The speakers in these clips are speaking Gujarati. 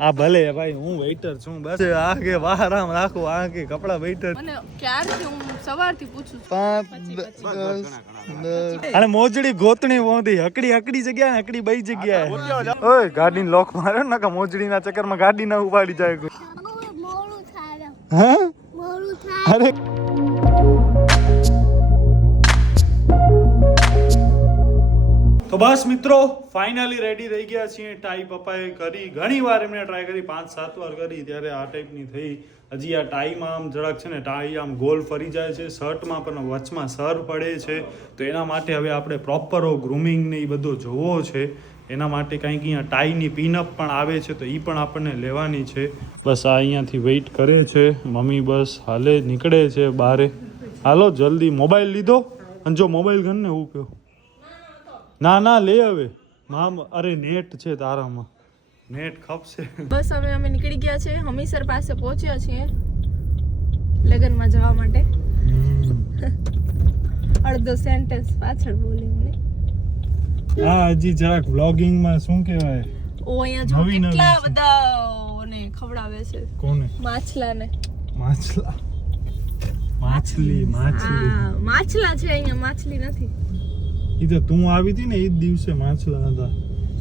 આ ભલે ભાઈ હું વેઇટર છું બસ આ કે આરામ રાખો આ કે કપડા વેઇટર મને ક્યારથી હું સવારથી પૂછું છું 5 10 અને મોજડી ગોતણી મોદી હકડી જગ્યા હકડી બઈ જગ્યા ઓય ગાડીને લોક મારે ને કે મોજડીના ચક્કરમાં ગાડી ના ઉપાડી જાય કોઈ મોળું થાય હા મોળું થાય અરે તો બસ મિત્રો ફાઇનલી રેડી થઈ ગયા છીએ ટાઈ પપ્પાએ કરી ઘણી વાર એમને ટ્રાય કરી 5-7 વાર કરી ત્યારે આ ટાઈપની થઈ હજી આ ટાઈમાં આમ જરાક છે ને ટાઈ આમ ગોલ ફરી જાય છે શર્ટમાં પણ વચમાં સર પડે છે તો એના માટે હવે આપણે પ્રોપર ગ્રૂમિંગ ને એ બધું જોવો છે એના માટે કંઈક અહીંયા ટાઈની પિનઅપ પણ આવે છે તો એ પણ આપણને લેવાની છે બસ આ અહીંયાથી વેઇટ કરે છે મમ્મી બસ હાલે નીકળે છે બારે હાલો જલ્દી મોબાઈલ લીધો અને જો મોબાઈલ ગનને ઉપ્યો ના લે હવે મામ અરે નેટ છે તારામાં નેટ ખપશે બસ અમે નીકળી ગયા છે હમીસર પાસે પહોંચ્યા છીએ લગનમાં જવા માટે અડધો સેન્ટેન્સ પાછળ બોલી મને હા હજી જરાક વ્લોગિંગમાં શું કહેવાય ઓ અહીંયા જો કેટલા બધા ઓને ખવડાવે છે કોને માછલાને માછલી માછલા છે અહીંયા માછલી નથી ઈ તો તું આવી હતી ને એ દિવસે માછલા હતા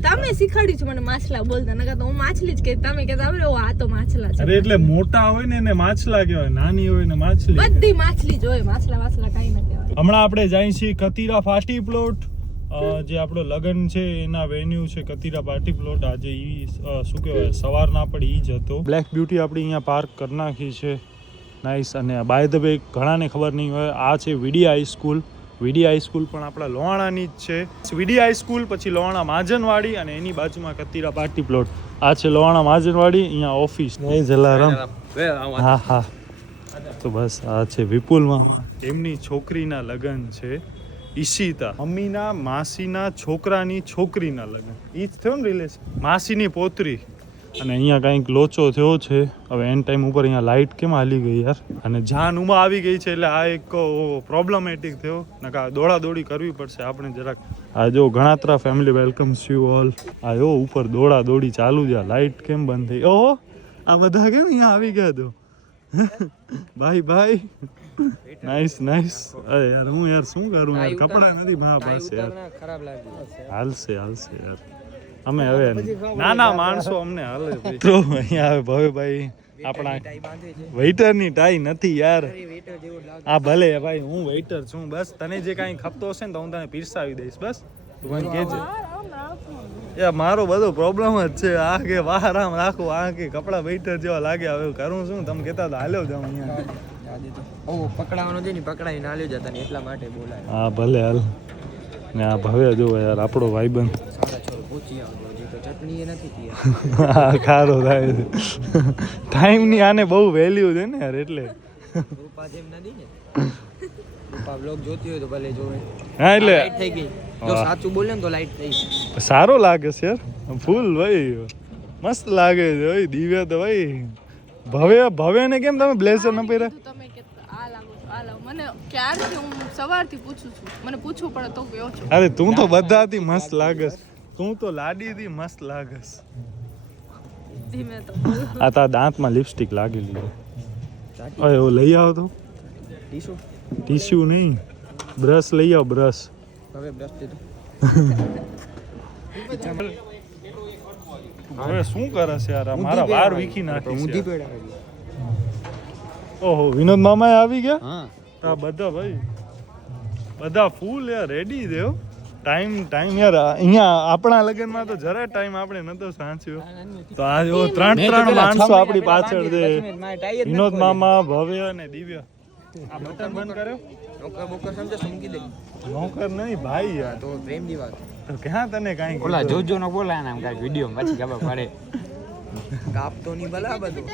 તમે શીખવાડ્યું છે મને માછલા બોલતા નકર તો હું માછલી જ કે તમે કહેતા હવે આ તો માછલા છે અરે એટલે મોટા હોય ને એને માછલા કહેવાય નાની હોય ને માછલી બધી માછલી જ હોય માછલા કાઈ ન કહેવાય હમણાં આપણે જાય છીએ કતીરા પાર્ટી પ્લોટ જે આપણો લગન છે એના વેન્યુ છે કતીરા પાર્ટી પ્લોટ આજે ઈ શું કહેવાય સવાર ના પડી ઈ જ હતો બ્લેક બ્યુટી આપણી અહીંયા પાર્ક કરી નાખી છે નાઈસ અને બાય ધ વે ઘણાને ખબર નહીં હોય આ છે વીડી હાઈસ્કૂલ પણ આપણા લોહાણાની જ છે વીડી હાઈસ્કૂલ પછી લોહાણા મહાજનવાડી અને એની બાજુમાં કતીરા પાર્ટી પ્લોટ આ છે લોહાણા મહાજનવાડી અહીંયા ઓફિસ જય જલારામ હા તો બસ આ છે વિપુલમાં એમની છોકરીના લગ્ન છે ઈશિતા મમ્મીના માસીના છોકરાની છોકરીના લગ્ન ઈ જ થયો ને રિલેશન માસીની પોતરી અને અહીંયા કંઈક લોચો થયો છે હવે એન ટાઈમ ઉપર અહીંયા લાઇટ કેમ હાલી ગઈ યાર અને જાન ઉમા આવી ગઈ છે એટલે આ એક પ્રોબ્લેમેટિક થયો નકા દોડાદોડી કરવી પડશે આપણે જરાક આ જો ઘણાતરા ફેમિલી વેલકમ્સ યુ ઓલ આ જો ઉપર દોડાદોડી ચાલુ છે લાઇટ કેમ બંધ થઈ ઓહો આ બધા કેમ અહીંયા આવી ગયા તો ભાઈ નાઈસ અરે યાર હું યાર શું કરું યાર કપડા નથી મારા પાસે યાર ખરાબ લાગે હાલશે યાર અમે હવે નાના માણસો અમને હાલે તો અહીંયા આવે ભવેભાઈ આપણા વેઇટરની ટાઈ નથી યાર આ ભલે ભાઈ હું વેઇટર છું બસ તને જે કાંઈ ખપતો હશે ને તો હું તને પીરસાવી દઈશ બસ તું મને કહેજે યાર મારો બધો પ્રોબ્લેમ જ છે આ કે આરામ રાખો આ કે કપડા વેઇટર જેવા લાગે હવે કરું શું તમે કહેતા હતા હાલ્યો જાઉં અહીંયા પકડાવાનો છે ને પકડાવી ના લ્યો જતા ને એટલા માટે બોલાય હા ભલે હાલ ને આ ભવે જો યાર આપણો ભાઈબંધ ખારો થાય છે ટાઈમની આને બહુ વેલ્યુ છે ને યાર એટલે હા એટલે થઈ ગઈ જો સાચું બોલે ને તો લાઈટ થઈ સારો લાગે છે યાર ફૂલ ભાઈ મસ્ત લાગે છે ભાઈ દિવ્યા તો ભાઈ ભવે ને કેમ તમે બ્લેઝર ન પહેર્યા તમે કે આ લાવો મને ક્યારથી હું સવારથી પૂછું છું મને પૂછવું પડે તો કયો છો અરે તું તો બધાથી મસ્ત લાગસ તું તો લાડીથી મસ્ત લાગસ ધીમે તો આ તા દાંતમાં લિપસ્ટિક લાગેલી ઓય ઓ લઈ આવો તો ટીશ્યુ નહીં બ્રશ લઈ આવો બ્રશ હવે બ્રશ દીધું હવે શું કરે છે યાર મારા વાળ વીખી નાખી છે ઓહો વિનોદ મામા આવી ગયા હા આ બધા ફૂલ યાર રેડી દેવ ટાઈમ યાર અહીંયા આપણા લગનમાં તો જરા ટાઈમ આપણે નતો સાંચ્યો તો આ જો ત્રણ માણસો આપણી પાછળ છે વિનોદ મામા ભવ્ય અને દિવ્ય આ બટન બંધ કર્યો નોકર સમજે સમકી દે નોકર નહીં ભાઈ યાર તો પ્રેમની વાત તો ક્યાં તને કાંઈ ઓલા જોજો નો બોલાય ને આમ કાંઈ વિડીયો પછી ખબર પડે કાપતો નહીં ભલા બધું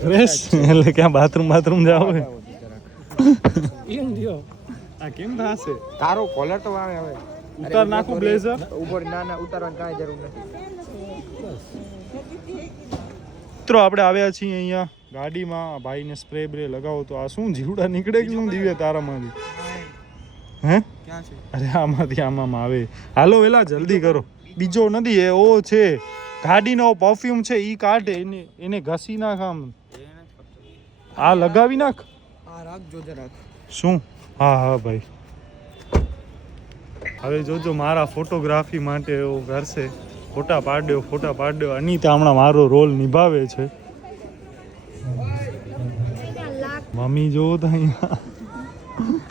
ફ્રેશ એટલે ક્યાં બાથરૂમ જાવ આ કેમ થશે તારો કોલર તો આવે હવે ઉતાર નાખું બ્લેઝર ઉપર ના ઉતારવાની કાંઈ જરૂર નથી મિત્રો આપણે આવ્યા છીએ અહીંયા ગાડીમાં ભાઈને સ્પ્રે બ્રે લગાવો તો આ શું જીવડા નીકળે કે શું દિવ્ય તારામાંથી હે ક્યાં છે અરે આમાંથી આમાં આવે હાલો વેલા જલ્દી કરો બીજો નથી એ ઓ છે ગાડીનો પરફ્યુમ છે ઈ કાઢે એને ઘસી નાખ આમ આ લગાવી નાખ આ રાખજો જરાક શું હા હા ભાઈ હવે જોજો મારા ફોટોગ્રાફી માટે એવો કરશે ફોટા પાડ્યો અનિતા હમણાં મારો રોલ નિભાવે છે મમ્મી જોવો તો અહીંયા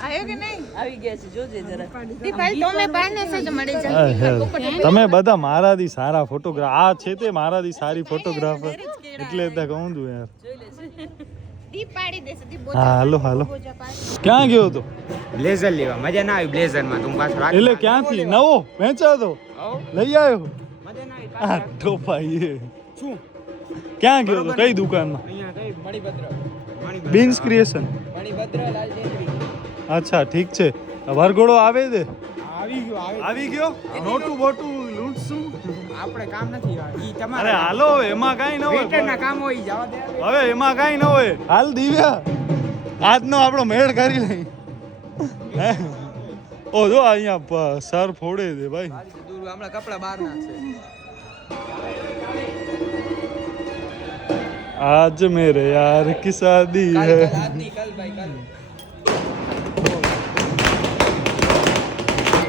આવ્યો કે નહીં આવી ગયા છે જોજે જરા દી ભાઈ તમે બાને છે જ મળી જાય તમે બધા મારાથી સારા ફોટોગ્રાફ આ છે તે મારાથી સારી ફોટોગ્રાફર એટલે તો કહું છું યાર દી પાડી દેશે દી હા હાલો ક્યાં ગયો તો બ્લેઝર લેવા મજા ના આવી બ્લેઝર માં તું પાછો રાખ એટલે ક્યાંથી નવો વેચાયો તો લઈ આવ્યો મજા ના આવી આ ટોપાઈ એ શું ક્યાં ગયો તો કઈ દુકાનમાં અહીંયા કઈ મણિભદ્ર બીન્સ ક્રિએશન મણિભદ્ર લાલ જેન્દ્રી અચ્છા ઠીક છે વરઘોડો આવે દે આવી ગયો નોટું બોટું લૂંટશું આપણે કામ નથી ઈ અરે તમારે હાલો એમાં કાઈ ન વેઇટર ના હોય કામ હોય જવા દે હવે એમાં કાઈ ન હોય હાલ દિવ્યા આજનો આપણો મેળ કરી લઈ હે? ઓ જો અહીંયા સર ફોડે દે ભાઈ દૂર હમણાં કપડા બહાર ના છે आज मेरे यार की शादी કાલ है આજ નહીં કાલ ભાઈ કાલ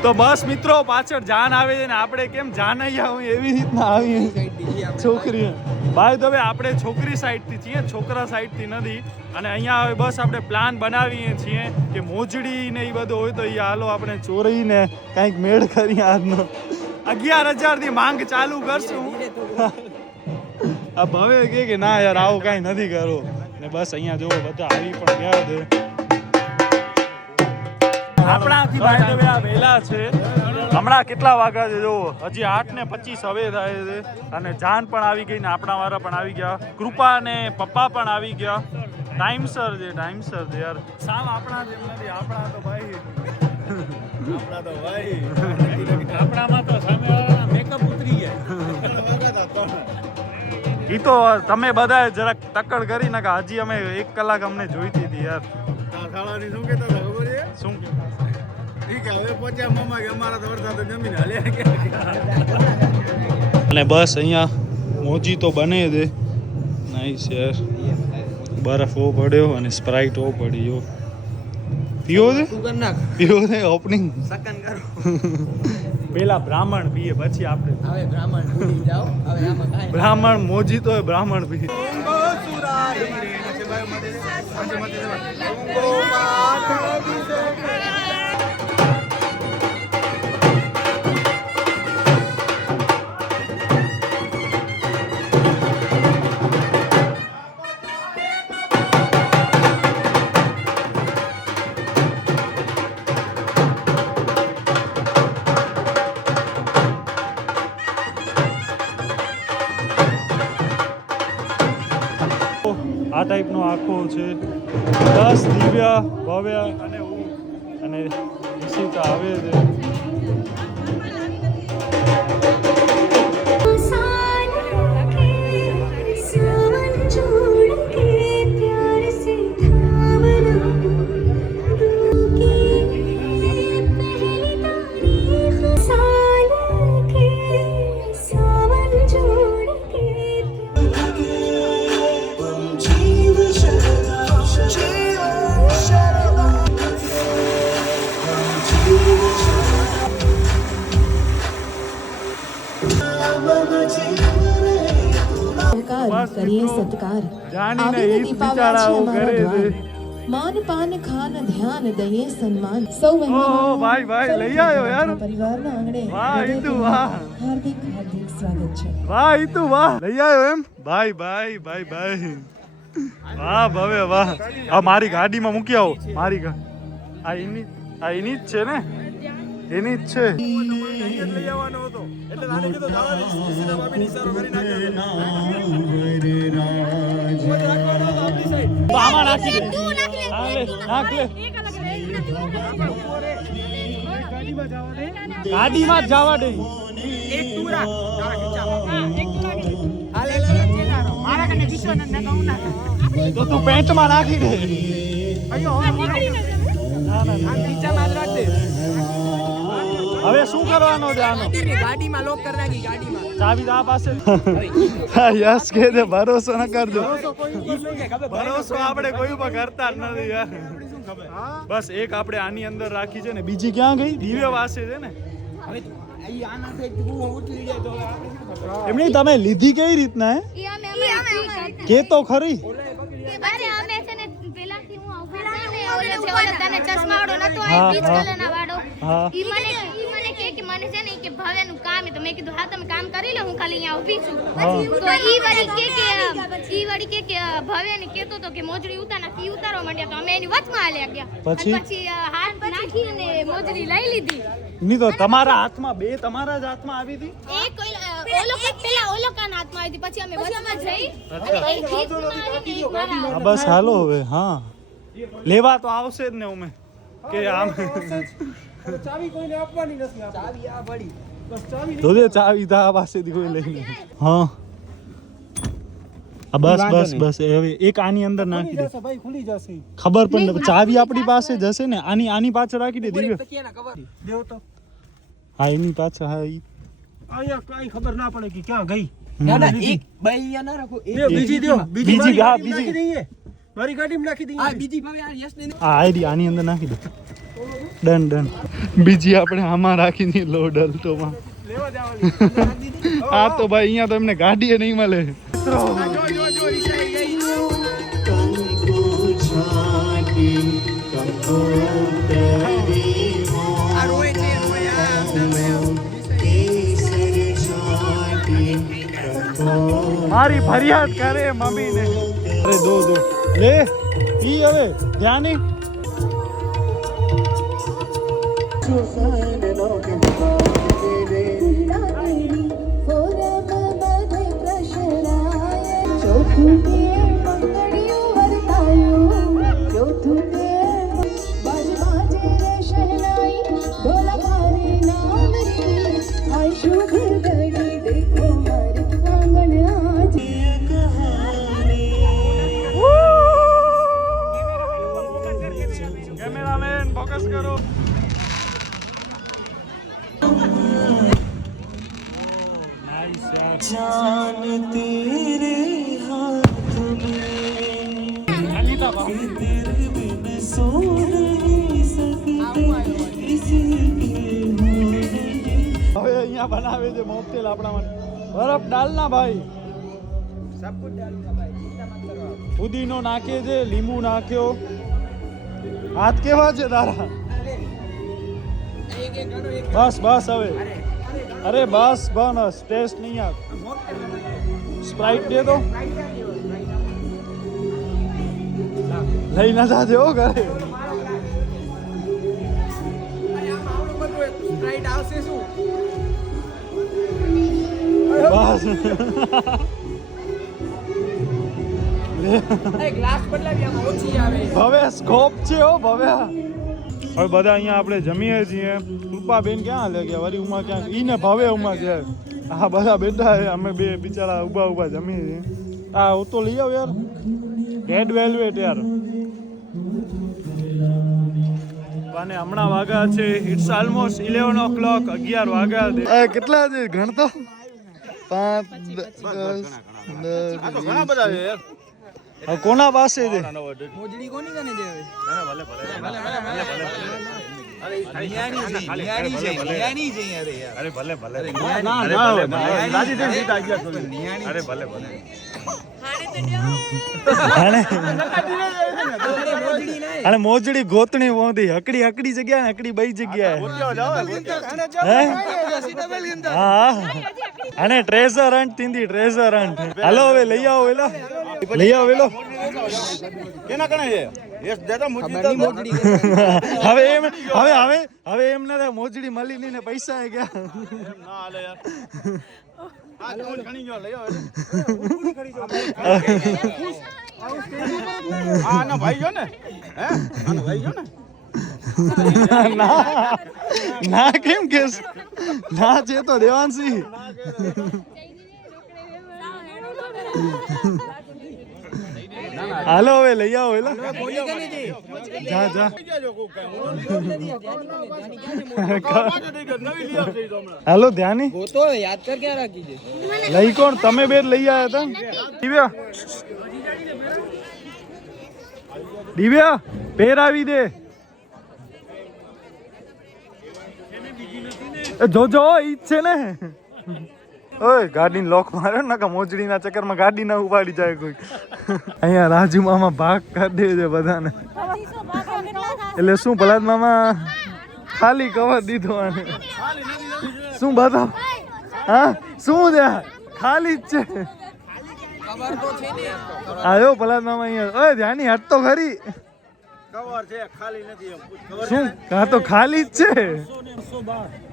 તો બસ મિત્રો પાછળ જાન આવે છે ને આપણે કેમ જાન અહીંયા હોય એવી રીતના આવીએ છોકરી ભાઈ તો હવે આપણે છોકરી સાઈડથી છીએ છોકરા સાઈડથી નથી અને અહીંયા હવે બસ આપણે પ્લાન બનાવીએ છીએ કે મોજડી ને એ બધું હોય તો એ હાલો આપણે ચોરીને કાંઈક મેળ કરી આજનો 11,000 થી માંગ ચાલુ કરશું આ ભવે કે ના યાર આવું કાંઈ નથી કરવું ને બસ અહીંયા જોવો બધા આવી પણ ગયા છે આપણાથી ભાઈ તો આ વેલા છે હમણાં કેટલા વાગ્યા છે જોવો હજી 8:25 હવે થાય છે અને જાન પણ આવી ગઈ ને આપણા વાળા પણ આવી ગયા કૃપા ને પપ્પા પણ આવી ગયા ટાઈમસર છે યાર સામ આપણા જેમ નથી આપણા તો ભાઈ આપણામાં તો સામે મેકઅપ ઉતરી ગયા ઈ તો તમે બધા જરાક તકડ કરી નાખા હજી અમે 1 કલાક અમને જોઈતી હતી યાર શાળાની શું કહેતા હતા ખબર છે શું ઠીક છે હવે પહોંચ્યા મામા કે અમારા તો વરસાદ જમીન હાલે અને બસ અહીંયા મોજી તો બને છે નાઈસ યાર બરફ ઓ પડ્યો અને સ્પ્રાઇટ ઓ પડી જો પીવો છે તું કર નાખ પીવો છે ઓપનિંગ સકન કરો પેલા બ્રાહ્મણ પીએ પછી આપણે હવે બ્રાહ્મણ ભૂલી જાઓ હવે આમાં કાંઈ બ્રાહ્મણ મોજી તો બ્રાહ્મણ પીએ આ ટાઈપનો આખો છે 10 દિવ્યા ભવ્ય અને હું અને ઈશિતા આવે છે બસ કરીએ મિત્રો, સત્કાર જાણીને આવીને ઈદ દીપાવલી બિચારાઓ છે અમારા કરે છે દ્વાર. માન પાન ખાન ધ્યાન દઈએ સન્માન સૌ મહેમાનો ઓહો, ભાઈ, ભાઈ, લઈ આવ્યો યાર. પરિવારના આંગણે વાહ, હૃદયથી ઈદુ, વાહ. હાર્દિક સ્વાગત છે. વાહ ઈ તું વાહ લઈ આવ્યો એમ ભાઈ વાહ ભવે વાહ આ મારી ગાડીમાં મૂકી આવો મારી આ એની જ છે ને એની જ છે આમાં નાખી દે નાખ લે ગાડીમાં જ જવા દે એક તું રાખ તારા ખીચામાં મારા કને ખીચો ન કહું ના તો તું પેન્ટમાં નાખી દે અયો આ ખીચામાં જ રાખ દે હવે શું કરવાનો છે આનો? ગાડીમાં લોક કરી નાખી ગાડીમાં. ચાવી તો આ પાસે હા યસ કે દે, ભરોસો ન કરજો. ભરોસો આપણે કોઈ ઉપર કરતા જ નથી યાર. બસ એક આપણે આની અંદર રાખી છે ને, બીજી ક્યાં ગઈ? દિવ્ય વાસે છે ને. એમ નહીં, તમે લીધી કઈ રીતના હે? કે તો ખરી. અરે અમે છે ને પેલાથી હું ઉભા ને ઓલે છે ઓલે તને ચશ્માવાળો નતો આ પીચ કલરના વાળો હા. ઈ મને કે મને છે ને કે ભાવેનું કામ છે તો મેં કીધું હા તમે કામ કરી લો, હું ખાલી અહીંયા ઊભી છું. તો ઈ વળી કે ભાવેને કહેતો તો કે મોજડી ઉતારવા માંડ્યા તો અમે એની વચમાં હાલ્યા ગયા. પછી હાથ નાખી અને મોજડી લઈ લીધી. નહીં તો તમારા હાથમાં બે તમારા જ હાથમાં આવી હતી? એક પેલા ઓલો કાન હાથમાં આવી હતી, પછી અમે વચમાં જઈ અને એક ખીચમાં આવીને એક મારા હા બસ હાલો હવે. હા લેવા તો આવશે જ ને અમે કે આમ ચાવી કોઈને આપવાની નથી. ચાવી આ પડી. બસ ચાવી તો દે ચાવી તા પાસેથી કોઈ લઈને. હા બસ બસ બસ હવે એક આની અંદર નાખી દે. ભાઈ ખુલી જશે. ખબર પણ નથી. ચાવી આપણી પાસે જશે ને, આની પાછળ રાખી દે દિવ્ય. તકિયાના કવર દેવ તો. હા એની પાછળ. હા ઈ અહીંયા કઈ ખબર ના પડે કે ક્યાં ગઈ. ના, ના, એક ભાઈ અહીંયા ના રાખો. બીજી દો. બીજી, મારી હા, ગાડીમાં બીજી. નાખી દઈએ. મારી ગાડીમાં નાખી દઈએ. આ બીજી ભાઈ આ યસ ને હા આની અંદર નાખી દે. Done done. બીજી આપણે આમાં રાખીને લો ડલતોમાં. લેવા જવાની. આ તો ભાઈ અહીંયા તો એમને ગાડીએ નહીં મળે. જો ઈસાઈ ગઈ. આ રોય છે મારી ફરિયાદ કરે મમ્મીને. અરે દો લે ઈ હવે ધ્યાન નહીં. કેમેરામેન ફોકસ કરો. હવે અહીંયા બનાવે છે મોકટેલ આપણા માટે. બરફ ડાલના ભાઈ. સબ કુછ ડાલના ભાઈ. ચિંતા મત કરો. પુદીનો નાખે છે, લીંબુ નાખ્યો. હાથ કેવા છે તારા? એક ગણો એક. બસ બસ હવે. અરે બસ બસ ટેસ્ટ નહીં આવ. સ્પ્રાઇટ દે તો. લઈ ના જાજે હો ઘરે. સ્પ્રાઇટ આવશે શું? બસ અરે ગ્લાસ બદલાવી આમાં ઓછી આવે. ભવે સ્કોપ છે હો ભવે. હવે બધા અહીંયા આપણે જમીએ છીએ. કૃપાબેન ક્યાં હાલે ગયા? વરી ઉમા ક્યાં? ઈને ભવે ઉમા ગયા. હા બધા બેઠા છે, અમે બે બિચારા ઊભા જમીએ છીએ. આ હું તો લઈ આવ યાર, રેડ વેલ્વેટ યાર. અને હમણાં વાગ્યા છે ઇટ્સ ઓલમોસ્ટ 11 o'clock. 11 વાગ્યા. કેટલા છે ગણતો? 5 ઘણા બધા છે યાર. કોના પાસે છે? મોજડી કોની કને છે હવે? અને મોજડી ગોતણી મોદી હકડી જગ્યા ને હકડી બઈ જગ્યાએ. હા અને ટ્રેઝર હન્ટ તીંદી ટ્રેઝર હન્ટ. હાલો હવે લઈ આવો વેલો. લઈ આવો વેલો. કેના કણે છે? યસ દાદા મોજડી. હવે એમ ના મોજડી મળી નહીં ને પૈસા ગયા. ના હાલે યાર. આ કોણ ઘણી ગયો લઈ આવો. આ ના ભાઈ ગયો ને. હે આનો ભાઈ ગયો ને. ના કેમ કેસ? ના છે તો દેવાંશી. હાલો હવે લઈ આવો એલા જા જા હાલો ધ્યાની તો યાદ કર ક્યાં રાખી છે લઈ કોણ તમે બે લઈ આવ્યા હતા દિવ્યા પહેરાવી દે જોજો ઈ જ છે ને ઓય ગાડી લોક માર્યો ને મોજડીના ચક્કરમાં ગાડી ના ઉપાડી જાય કોઈ અહીંયા રાજુ મામા ભાગ કાઢે છે બધાને એટલે શું ભલાદ મામા ખાલી કવર દીધો આને શું બતાવ હા શું છે ખાલી જ છે આવ્યો ભલાદ મામા અહીંયા ઓય ધ્યાની હટ તો ખરી કવર છે ખાલી નથી એમ કવર શું કા તો ખાલી જ છે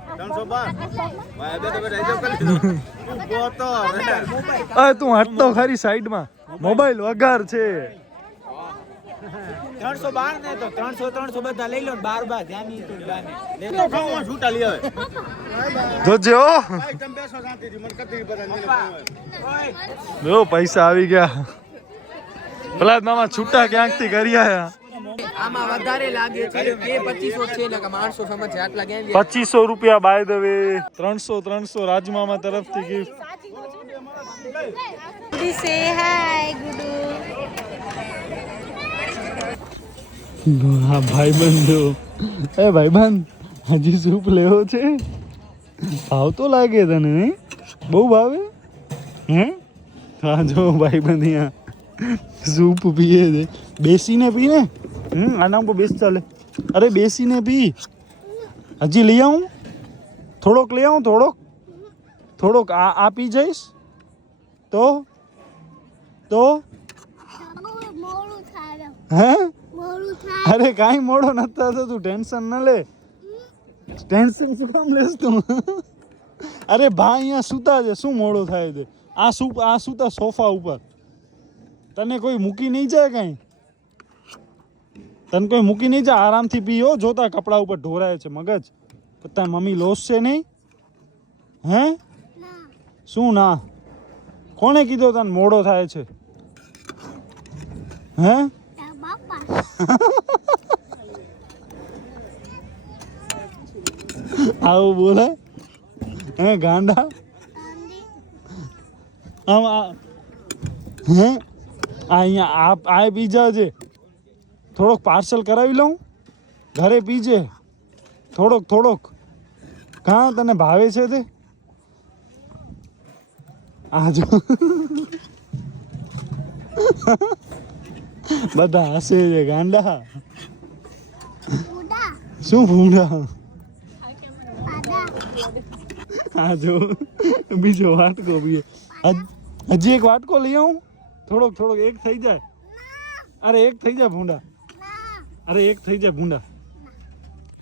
312 ભાઈ બે તો રિઝર્વ કરી દીધો ગોતો અરે તું હટ તો ખરી સાઈડમાં મોબાઈલ વગાર છે 312 ને તો 300 બધા લઈ લો 12 ધ્યાન નહીં તું જાને તો ખાવા છૂટા લઈ આવે જોજો ભાઈ તમે બેસો શાંતિથી મને કદી બધા જો પૈસા આવી ગયા ભલા મામા છૂટા ક્યાંકથી કરી આયા આમાં વધારે લાગે છે કે 2500 છે એટલે કે માણસો સમજ છે આટલા કેમ 2500 રૂપિયા બાય ધ વે 300 રાજમામા તરફથી ગિફ્ટ સે હાય ગુડુ હા ભાઈબંધ એ ભાઈબંધ હજી સૂપ લેવો છે ભાવ તો લાગે તને નહીં બહુ ભાવે હે હા જો ભાઈબંધ અહીંયા સૂપ પીએ છે બેસીને પી ને આના ઉપર બેસ ચાલે અરે બેસીને પી હજી લઈ આવું થોડોક લઈ આવું થોડોક આ પી જઈશ તો હે અરે કાંઈ મોડો નથી થતો તું ટેન્શન ન લે ટેન્શન શું કામ લેસ તું અરે ભા અહીંયા સૂતા છે શું મોડો થાય છે આ સૂતા સોફા ઉપર તને કોઈ મૂકી નહીં જાય કાંઈ તને કોઈ મૂકી નહીં જાય આરામથી પીઓ જોતા કપડા ઉપર ઢોરાય છે મગજ તારી મમ્મી લોસ છે નહીં હે શું ના કોણે કીધો તને મોડો થાય છે હે આવું બોલે હે ગાંડા આમ હે અહીંયા આ પીઝા છે થોડોક પાર્સલ કરાવી લઉં ઘરે પીજે થોડોક કાં તને ભાવે છે તે આ જો બધા હસે છે ગાંડા શું ભૂંડા આ જો બીજો વાટકો પીએ હજી એક વાટકો લઈ આવું થોડોક એક થઈ જાય અરે એક થઈ જાય ભૂંડા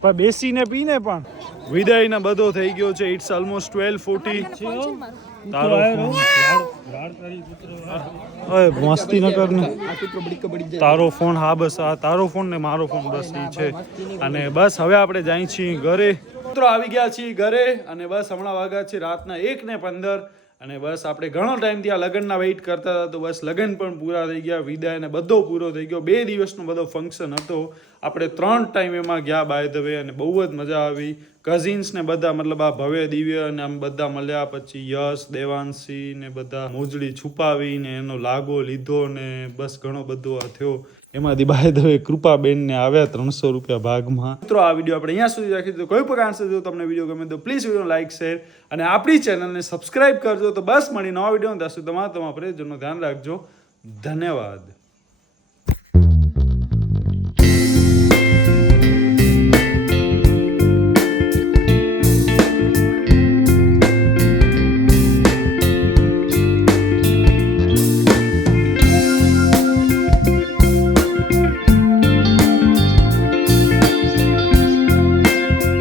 પણ બેસીને પીને પણ વિદાયના બધો થઈ ગયો છે ઇટ્સ ઓલમોસ્ટ 12:40 તારો ઓય મસ્તી ન કર ને તારો ફોન હા બસ આ તારો ફોન ને મારો ફોન બસ ઈ છે અને બસ હવે આપણે જઈએ છીએ ઘરે મિત્રો આવી ગયા છીએ ઘરે અને બસ હમણાં વાગ્યા છે રાતના 1:15 અને બસ આપણે ઘણો ટાઈમથી આ લગ્નના વેઇટ કરતા હતા તો બસ લગ્ન પણ પૂરા થઈ ગયા વિદાય ને બધો પૂરો થઈ ગયો 2 દિવસનો બધો ફંક્શન હતો આપણે 3 ટાઈમ એમાં ગયા બાય ધ વે અને બહુ જ મજા આવી કઝિન્સ ને બધા મતલબ આ ભવ્ય દિવ્ય અને આમ બધા મળ્યા પછી યશ દેવાંશી ને બધા મોજડી છુપાવી ને એનો લાગો લીધો ને બસ ઘણો બધો આ થયો એમાંથી બાય ધ વે કૃપાબેન ને આવ્યા 300 રૂપિયા ભાગમાં મિત્રો આ વિડીયો આપણે અહીંયા સુધી રાખી દીધો કોઈ પણ કારણસર જો તમને વિડીયો ગમે તો પ્લીઝ વિડીયો લાઈક શેર અને આપણી ચેનલને સબસ્ક્રાઇબ કરજો તો બસ મળી નવા વિડીયો ત્યાં સુધી તમારા પ્રિયજનનું ધ્યાન રાખજો ધન્યવાદ